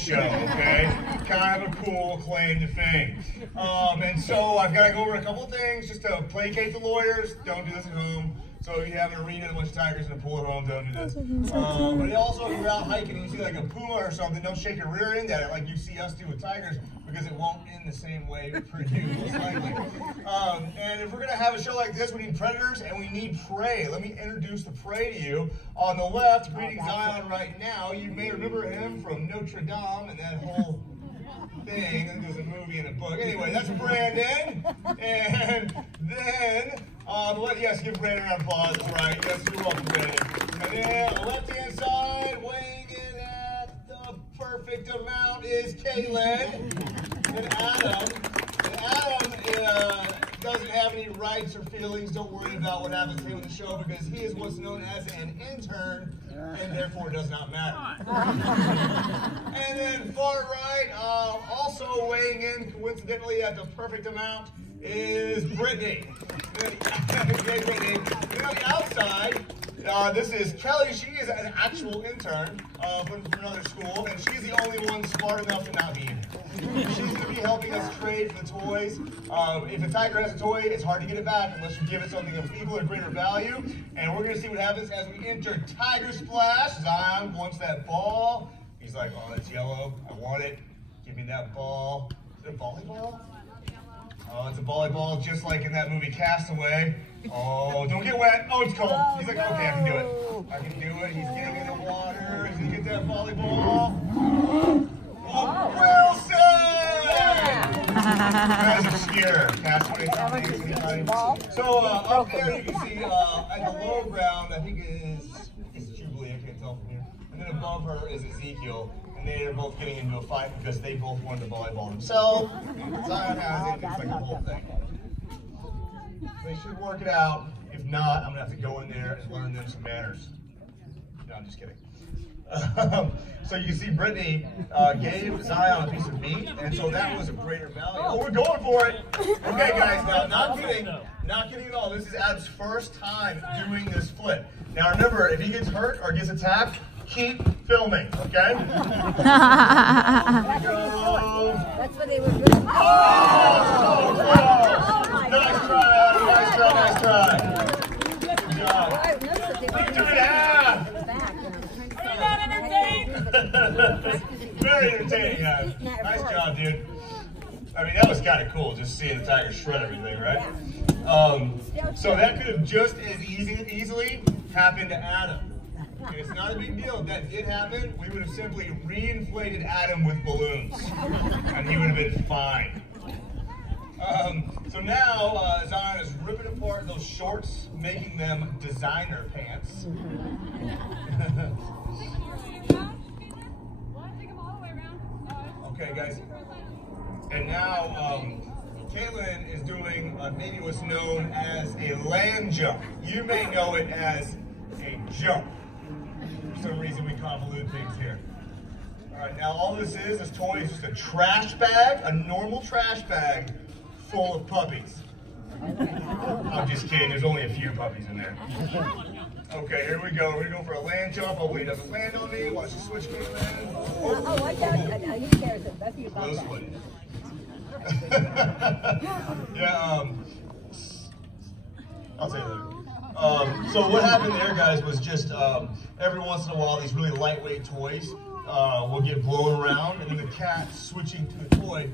show, okay? Kind of a cool claim to fame. And so I've got to go over a couple of things just to placate the lawyers. Don't do this at home. So if you have an arena and a bunch of tigers in a pool at home, don't do this. But also, if you're out hiking and you see like a puma or something, don't shake your rear end at it like you see us do with tigers, because it won't end the same way for you, most likely. And if we're going to have a show like this, we need predators and we need prey. Let me introduce the prey to you. On the left, greeting Zion right now. You may remember him from Notre Dame and that whole thing. I think there's a movie and a book. Anyway, that's Brandon. And then, yes, give Brandon an applause. That's right. Yes, you're welcome, Brandon. And then on the left-hand side, weighing in at the perfect amount is Caitlin. And Adam doesn't have any rights or feelings. Don't worry about what happens to him in the show, because he is what's known as an intern, and therefore does not matter. And then far right, also weighing in coincidentally at the perfect amount, is Brittany. Okay, Brittany. And on the outside, this is Kelly. She is an actual intern from another school, and she's the only one smart enough to not be in here. She's going to be helping us trade for the toys. If a tiger has a toy, it's hard to get it back unless you give it something of equal or greater value. And we're going to see what happens as we enter Tiger Splash. Zion wants that ball. He's like, oh, it's yellow. I want it. Give me that ball. Is it a volleyball? Oh, it's a volleyball, just like in that movie Castaway. Oh, don't get wet. Oh, it's cold. He's like, okay, I can do it. I can do it. He's getting in the water. He's going to get that volleyball. Oh, Wilson! That is a skier. Castaway. So up there you can see at the low ground, I think is Jubilee. I can't tell from here. And then above her is Ezekiel. And they are both getting into a fight because they both won the volleyball themselves. Zion has it. It's like a whole thing. They should work it out. If not, I'm going to have to go in there and learn them some manners. No, I'm just kidding. So you can see Brittany gave Zion a piece of meat, and so that was a greater value. Oh, we're going for it. Okay, guys, now not kidding. Not kidding at all. This is Adam's first time doing this flip. Now remember, if he gets hurt or gets attacked, keep filming, okay? That's what they were doing. Oh, so close. Nice try, nice try, nice try. Good job. Two and a half. Very entertaining, guys. Nice job, dude. I mean, that was kind of cool, just seeing the tiger shred everything, right? So that could have just as easily happened to Adam. It's not a big deal. If that did happen, we would have simply reinflated Adam with balloons, and he would have been fine. So now Zion is ripping apart those shorts, making them designer pants. Okay, guys. And now Caitlin is doing maybe what's known as a land jump. You may know it as a jump. For some reason we convolute things here. All right, now all this toy is just a trash bag, a normal trash bag full of puppies. I'm just kidding, there's only a few puppies in there. Okay, here we go. We're going to go for a land jump. Hopefully he doesn't land on me. Watch the switch go in. Oh, watch out. He scares it. That's your close one. Yeah, I'll say later. So what happened there, guys, was just every once in a while these really lightweight toys will get blown around, and then the cat switching to the toy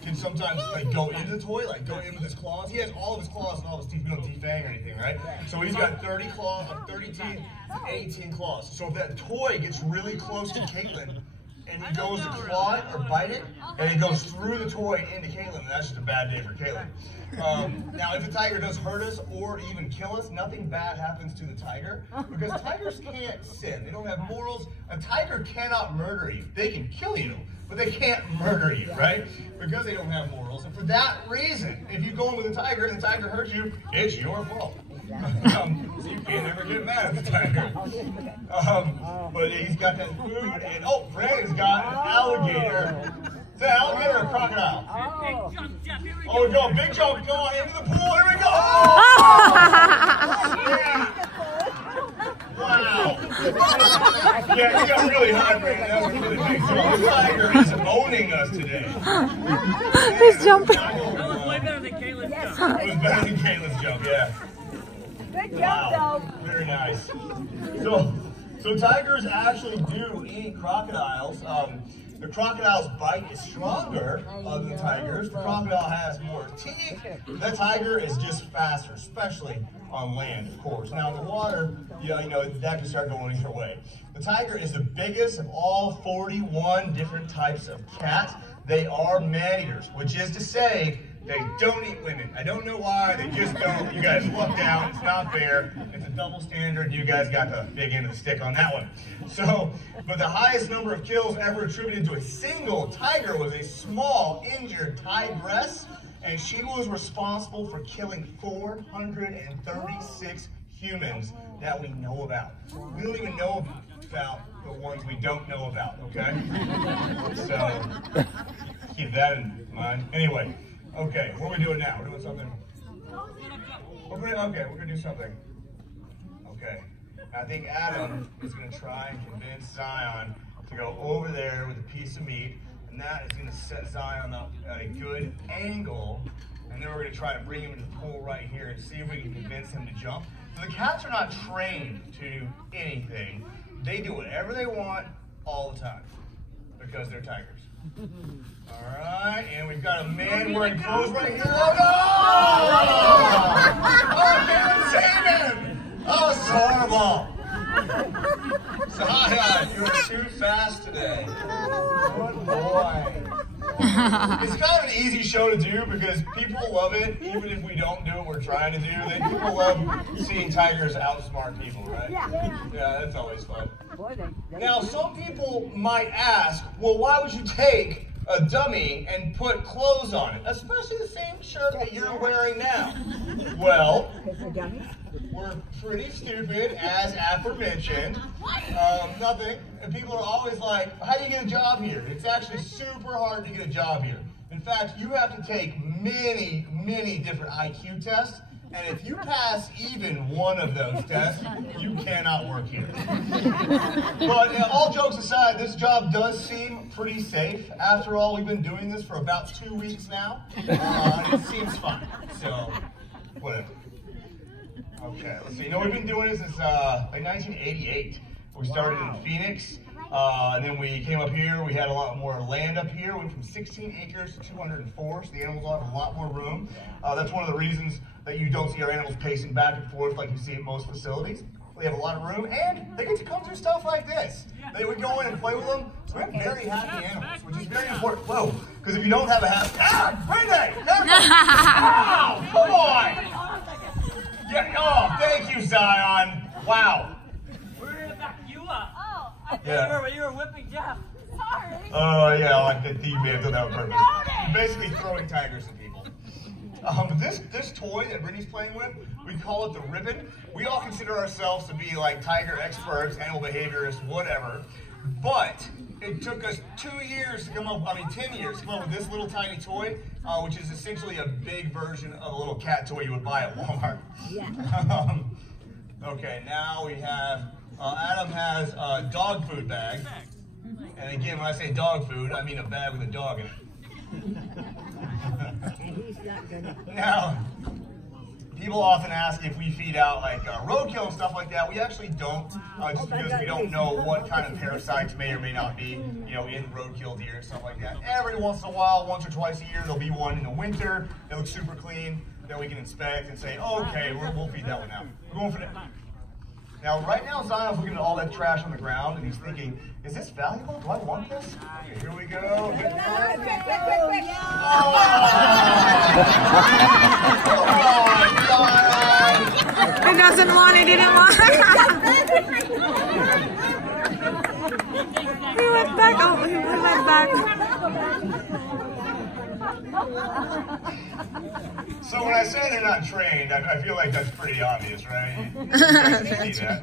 can sometimes like go into the toy, like go in with his claws. He has all of his claws and all of his teeth. We don't defang or anything, right? So he's got 30 claws, 30 teeth, 18 claws. So if that toy gets really close to Caitlin, and he goes to claw it or bite it, and it goes through the toy into Caitlin, that's just a bad day for Caitlin. Now, if the tiger does hurt us or even kill us, nothing bad happens to the tiger, because tigers can't sin. They don't have morals. A tiger cannot murder you. They can kill you, but they can't murder you, right? Because they don't have morals. And for that reason, if you go in with a tiger and the tiger hurts you, it's your fault. So you can't ever get mad at the tiger. But he's got that food, and oh, Brandon's got an alligator. Is that an alligator or a crocodile? Oh, we're going big jump. Come on, into the pool. Here we go. Oh! Yeah. Wow. Yeah, he got really high, Brandon. That was really big. right, so the tiger is owning us today. He's jumping. That was way better than Kayla's Yes. jump. It was better than Kayla's jump, yeah. Good Wow, job, very nice. So tigers actually do eat crocodiles. The crocodile's bite is stronger than tigers. The crocodile has more teeth. The tiger is just faster, especially on land, of course. Now in the water, you know that can start going either way. The tiger is the biggest of all 41 different types of cat. They are man-eaters, which is to say, they don't eat women. I don't know why, they just don't. You guys lucked out, it's not fair. It's a double standard, you guys got the big end of the stick on that one. So, but the highest number of kills ever attributed to a single tiger was a small, injured tigress, and she was responsible for killing 436 humans that we know about. We don't even know about the ones we don't know about, okay? So, keep that in mind. Anyway. Okay, what are we doing now? We're doing something. We're gonna do something. Okay. I think Adam is gonna try and convince Zion to go over there with a piece of meat, and that is gonna set Zion up at a good angle, and then we're gonna try to bring him into the pool right here and see if we can convince him to jump. So the cats are not trained to do anything. They do whatever they want all the time because they're tigers. All right, and we've got a man wearing clothes right here. Oh, no! Oh, I can't save him! Oh, it's horrible. Zion, you are too fast today. Good boy. It's kind of an easy show to do because people love it, even if we don't do what we're trying to do. People love seeing tigers outsmart people, right? Yeah, that's always fun. Now, some people might ask, well, why would you take a dummy and put clothes on it, especially the same shirt that you're wearing now? Well, we're pretty stupid, as aforementioned. Nothing. And people are always like, how do you get a job here? It's actually super hard to get a job here. In fact, you have to take many, many different IQ tests. And if you pass even one of those tests, you cannot work here. But all jokes aside, this job does seem pretty safe. After all, we've been doing this for about 2 weeks now. And it seems fine. So, whatever. Okay, let's see. You know, we've been doing this since like 1988. We started in Phoenix. And then we came up here, we had a lot more land up here. We went from 16 acres to 204, so the animals all have a lot more room. That's one of the reasons that you don't see our animals pacing back and forth like you see at most facilities. They have a lot of room, and they get to come through stuff like this. They would go in and play with them, so we have very happy animals, which is very important. Whoa, because if you don't have a happy... Verde! Ow, come on! Yeah, oh, thank you, Zion. Wow. We're gonna back you up. Yeah. You were whipping Jeff. Sorry. Oh, yeah, like the you may have done that on purpose. Basically throwing tigers at people. This toy that Brittany's playing with, we call it the ribbon. We all consider ourselves to be like tiger experts, animal behaviorists, whatever. But it took us 2 years to come up, 10 years to come up with this little tiny toy, which is essentially a big version of a little cat toy you would buy at Walmart. Yeah. Okay, now we have, Adam has a dog food bag. And again, when I say dog food, I mean a bag with a dog in it. Now, people often ask if we feed out like roadkill and stuff like that. We actually don't, just because we don't know what kind of parasites may or may not be, in roadkill deer and stuff like that. Every once in a while, once or twice a year, there'll be one in the winter that looks super clean that we can inspect and say, oh, okay, we'll feed that one out. We're going for that. Now, right now, Zion's looking at all that trash on the ground, and he's thinking, is this valuable? Do I want this? Okay, here we go. Quick. He doesn't want it, he didn't want it. He went back. Oh, he went back. So when I say they're not trained, I feel like that's pretty obvious, right? You guys can see that.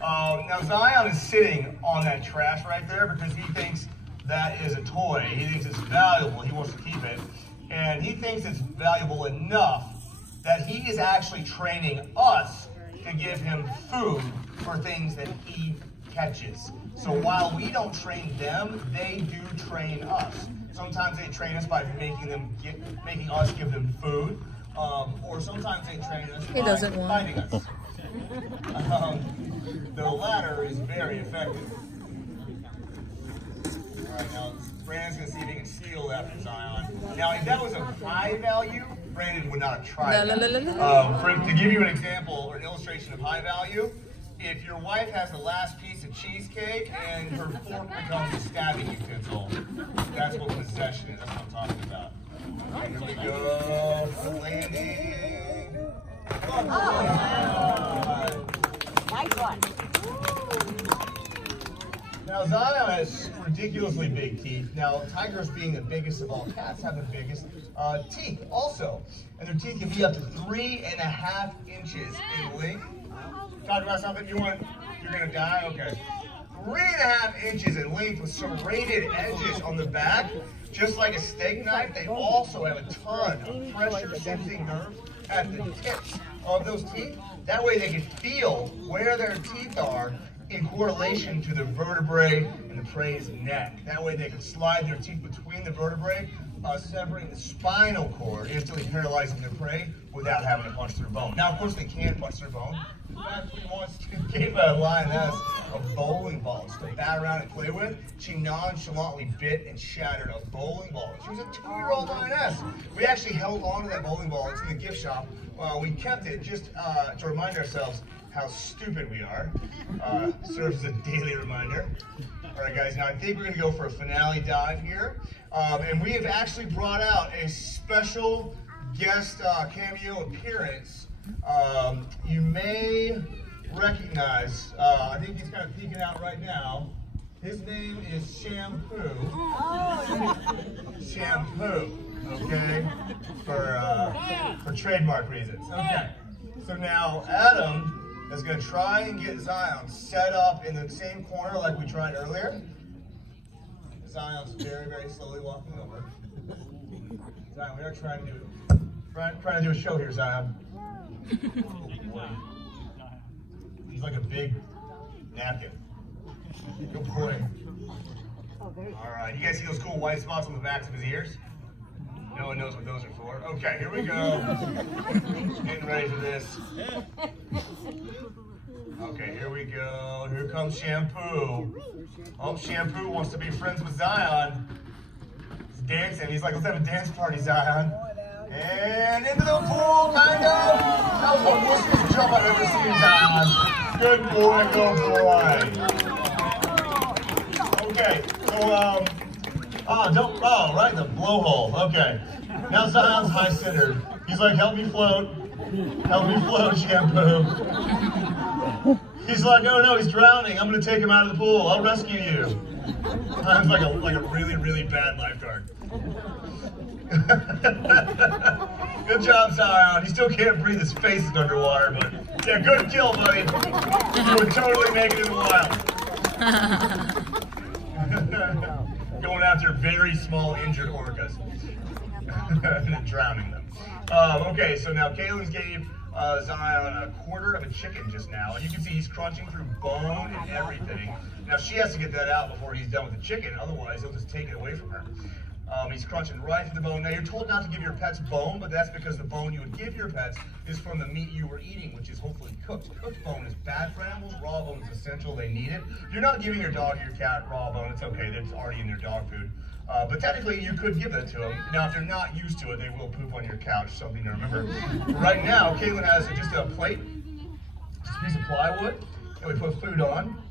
Now Zion is sitting on that trash right there because he thinks that is a toy. He thinks it's valuable. He wants to keep it. And he thinks it's valuable enough that he is actually training us to give him food for things that he catches. So while we don't train them, they do train us. Sometimes they train us by making us give them food, or sometimes they train us by fighting us. The latter is very effective. All right, now Brandon's gonna see if he can steal after Zion. Now, if that was a high value, Brandon would not have tried that. To give you an example or an illustration of high value, if your wife has the last piece of cheesecake and her fork becomes a stabbing utensil, that's what possession is. That's what I'm talking about. Okay, here we go. Landing. Nice one. Now, Zion has ridiculously big teeth. Now, tigers, being the biggest of all cats, have the biggest teeth also. And their teeth can be up to 3.5 inches in length. Talk about something you're gonna die? Okay. 3.5 inches in length with serrated edges on the back. Just like a steak knife, they also have a ton of pressure-sensing nerves at the tips of those teeth. That way they can feel where their teeth are in correlation to the vertebrae and the prey's neck. That way they can slide their teeth between the vertebrae, severing the spinal cord, instantly paralyzing their prey without having to punch through bone. Now, of course, they can punch through bone. In fact, we once gave a lioness a bowling ball to bat around and play with. She nonchalantly bit and shattered a bowling ball. She was a 2-year-old lioness. We actually held on to that bowling ball. It's in the gift shop. We kept it just to remind ourselves how stupid we are. Serves as a daily reminder. All right, guys, now I think we're going to go for a finale dive here. And we have actually brought out a special guest cameo appearance. You may recognize, I think he's kind of peeking out right now. His name is Shampoo. Shampoo, okay? For trademark reasons. Okay. So now Adam is going to try and get Zion set up in the same corner like we tried earlier. Zion's very, very slowly walking over. Zion, we are trying to do a show here, Zion. He's like a big napkin. Good boy. All right, you guys see those cool white spots on the backs of his ears? No one knows what those are for. Okay, here we go. Getting ready for this. Okay, here we go. Here comes Shampoo. Oh, Shampoo wants to be friends with Zion. He's dancing. He's like, let's have a dance party, Zion. And into the pool, kind of. That was the wussiest jump I've ever seen, Zion. Good boy, good boy. Okay, so, right, the blowhole. Okay. Now Zion's high-centered. He's like, help me float. Help me float, Shampoo. He's like, oh no, he's drowning. I'm gonna take him out of the pool. I'll rescue you. Zion's like a really, really bad lifeguard. Good job, Zion. He still can't breathe, his face is underwater, but yeah, good kill, buddy. You would totally make it in the wild. Going after very small injured orcas. And drowning them. Okay, so now Kaylin's gave Zion a quarter of a chicken just now, and you can see he's crunching through bone and everything. Now she has to get that out before he's done with the chicken, otherwise he'll just take it away from her. He's crunching right through the bone. Now you're told not to give your pets bone, but that's because the bone you would give your pets is from the meat you were eating, which is hopefully cooked. Cooked bone is bad for animals. Raw bone is essential. They need it. If you're not giving your dog or your cat raw bone, it's okay. It's already in their dog food. But technically, you could give that to them. Now, if they're not used to it, they will poop on your couch. Something to remember. But right now, Kaylin has just a plate, just a piece of plywood, and we put food on.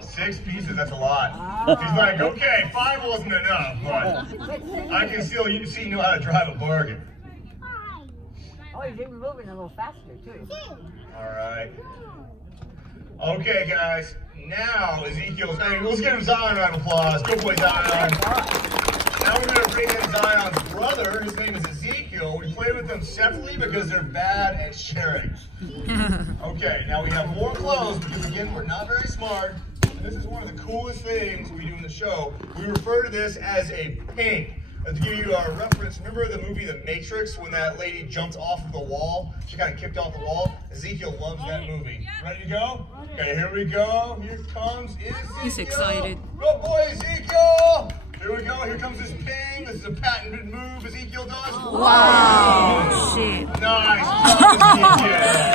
6 pieces, that's a lot. He's like, okay, 5 wasn't enough, but I can still see you know how to drive a bargain. Oh, he's even moving a little faster, too. All right. Okay, guys, now Ezekiel's, hey, let's give him Zion a round of applause. Good boy, Zion. Now we're going to bring in Zion's brother. His name is Ezekiel. We play with them separately because they're bad at sharing. Okay, now we have more clothes because, again, we're not very smart. And this is one of the coolest things we do in the show. We refer to this as a pink. To give you a reference, remember the movie The Matrix when that lady jumped off of the wall? She kind of kicked off the wall. Ezekiel loves that movie. Ready to go? Okay, here we go. Here comes Ezekiel. He's excited. Go boy, Ezekiel! Here we go. Here comes his ping. This is a patented move Ezekiel does. Wow. Shit. Nice.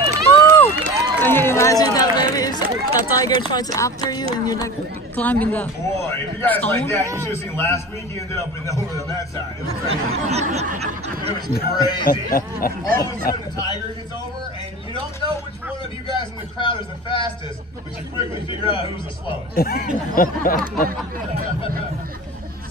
Ezekiel. Can you imagine that, baby? If a tiger tries to after you and you're like climbing the Boy, if you guys stone? like that, you should have seen last week. He ended up over on that side. It was crazy. It was crazy. All of a sudden, the tiger gets over, and you don't know which one of you guys in the crowd is the fastest, but you quickly figure out who's the slowest.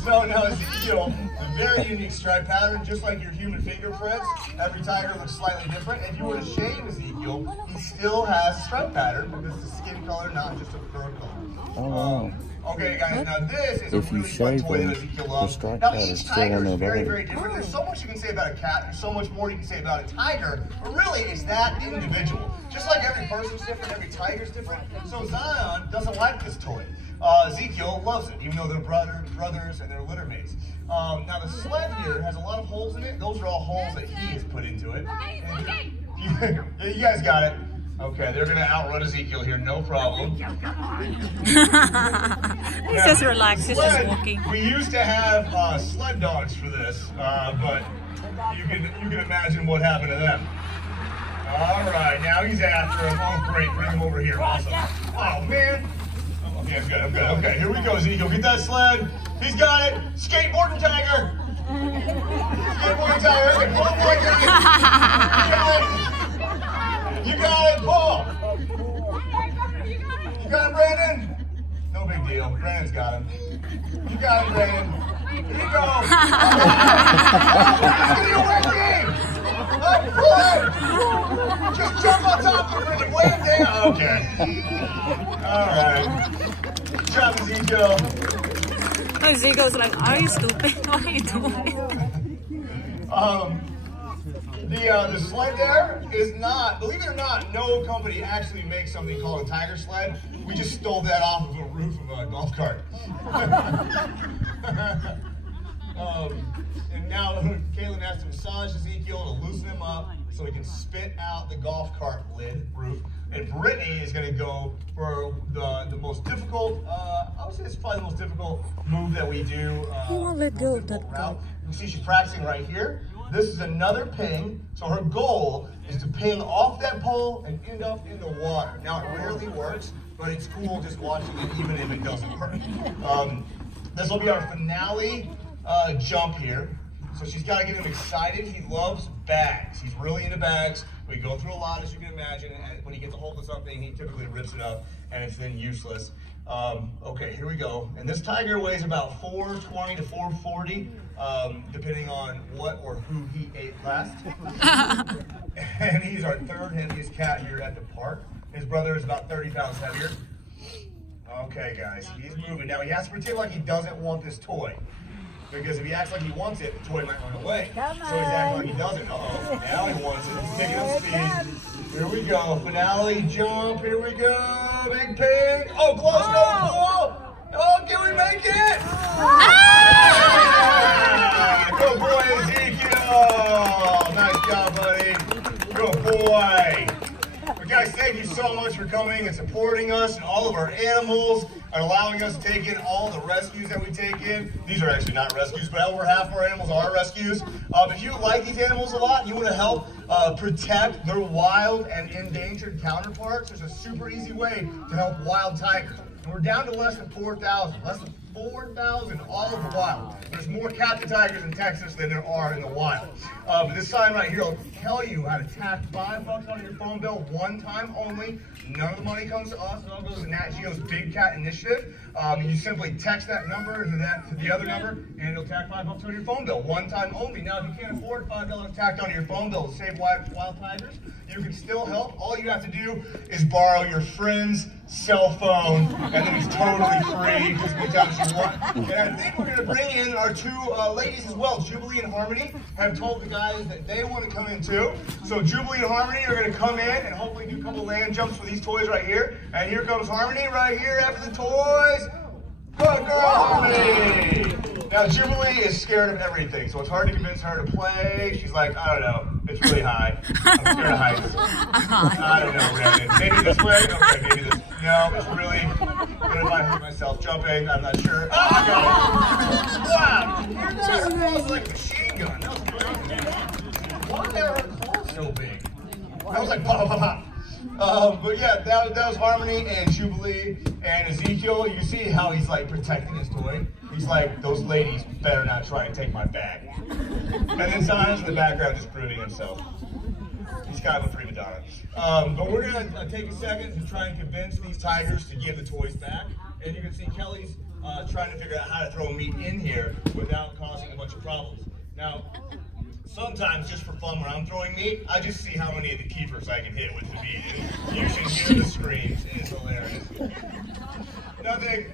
So now Ezekiel, a very unique stripe pattern, just like your human fingerprints. Every tiger looks slightly different. If you were to shave Ezekiel, he still has a stripe pattern because it's a skin color, not just a fur color. Oh, wow. Okay, guys, now this is If a you really fun shave toy them, that Ezekiel the loves. stripe Now, pattern's each still tiger on is their very, body. very different. There's so much you can say about a cat. There's so much more you can say about a tiger. But really, it's that individual. Just like every person's different, every tiger's different. So Zion doesn't like this toy. Ezekiel loves it, even though they're brothers and they're litter mates. Now, the sled here has a lot of holes in it. Those are all holes that he has put into it. Okay. You guys got it. Okay, they're going to outrun Ezekiel here, no problem. He's just relaxed, he's just walking. We used to have sled dogs for this, but you can imagine what happened to them. All right, now he's after him. Oh, great, bring him over here. Awesome. Oh, man. Okay, I'm good. Okay, here we go, Ezekiel. Get that sled. He's got it. Skateboarding tiger. Skateboarding tiger. Skateboarding tiger. You got it, Paul. You got it, Brandon? No big deal. Brandon's got him. You got it, Brandon. Here you go. It's going to be a wet game. Oh, boy. Just jump on top of him and weigh him down. Okay. All right. Good job, Ezekiel. Ezekiel's like, are you stupid? What are you doing? The sled there is not, believe it or not, no company actually makes something called a tiger sled. We just stole that off of a roof of a golf cart. And now Kaylin has to massage Ezekiel to loosen him up so he can spit out the golf cart lid roof. And Brittany is going to go for the most difficult, I would say it's probably the most difficult move that we do. He won't let go of that route. You see she's practicing right here. This is another ping, so her goal is to ping off that pole and end up in the water. Now, it rarely works, but it's cool just watching it even if it doesn't work. This will be our finale jump here. So she's got to get him excited. He loves bags. He's really into bags. We go through a lot, as you can imagine, and when he gets a hold of something, he typically rips it up, and it's then useless. Okay, here we go. And this tiger weighs about 420 to 440, depending on what or who he ate last. And he's our third heaviest cat here at the park. His brother is about 30 pounds heavier. Okay, guys, he's moving. Now, he has to pretend like he doesn't want this toy. Because if he acts like he wants it, the toy might run away. So he's acting like he doesn't. Uh-oh, now he wants it. He's picking up speed. Here we go. Finale jump. Here we go. Big pig. Oh, close. No, cool. Oh, can we make it? Yeah! Good boy, Ezekiel. Nice job, buddy. Good boy. But guys, thank you so much for coming and supporting us and all of our animals and allowing us to take in all the rescues that we take in. These are actually not rescues, but over half of our animals are rescues. If you like these animals a lot and you want to help protect their wild and endangered counterparts, there's a super easy way to help wild tigers. And we're down to less than 4,000. Less than 4,000 all of the wild. There's more captive tigers in Texas than there are in the wild. But this sign right here will tell you how to tack $5 on your phone bill one time only. None of the money comes to us. It all goes to Nat Geo's Big Cat Initiative. You simply text that number to the other number, and it'll tack $5 on your phone bill one time only. Now, if you can't afford $5 tacked on your phone bill to save wild tigers, you can still help. All you have to do is borrow your friend's cell phone, and then it's totally free. Just as many times as you want. And I think we're going to bring in our two ladies as well. Jubilee and Harmony have told the guys that they want to come in too. So Jubilee and Harmony are going to come in and hopefully do a couple land jumps for these toys right here. And here comes Harmony right here after the toys. Good girl, Harmony. Now, Jubilee is scared of everything, so it's hard to convince her to play. She's like, I don't know, it's really high. I'm scared of heights. I don't know, Brandon. Maybe this way? Okay, maybe this. No, it's really, what if I hurt myself jumping? I'm not sure. Oh, I got it. Wow, that was like a machine gun. That was crazy. Why are her claws so big? That was like pop, pop, pop. But yeah, that was Harmony and Jubilee and Ezekiel. You can see how he's like protecting his toy. He's like, those ladies better not try and take my bag. And then Zion's in the background just proving himself. He's kind of a prima donna. But we're gonna take a second to try and convince these tigers to give the toys back. And you can see Kelly's trying to figure out how to throw meat in here without causing a bunch of problems. Now, sometimes, just for fun, when I'm throwing meat, I just see how many of the keepers I can hit with the meat. And you should hear the screams. It is hilarious. Nothing.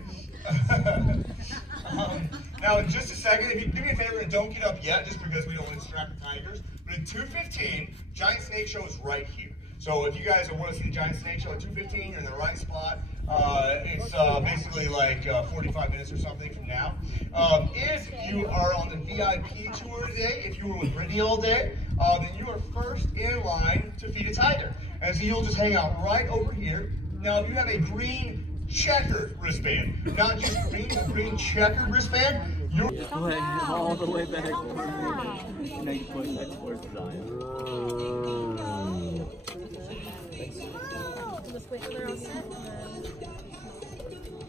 Now, in just a second, if you do me a favor and don't get up yet, just because we don't want to distract the tigers, but at 2:15, Giant Snake Show is right here. So if you guys want to see the Giant Snake Show at 2:15, you're in the right spot. It's basically like 45 minutes or something from now. If you are on the VIP tour today, if you were with Brittany all day, then you are first in line to feed a tiger. And so you'll just hang out right over here. Now, if you have a green checkered wristband, not just green, a green checkered wristband, you're all the way back. Now you push that towards Zion. Just wait till they're all set.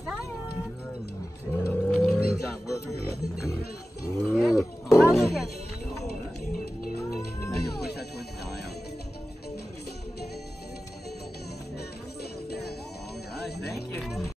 Zion, we're over here. Now you push that towards Zion. All right, thank you.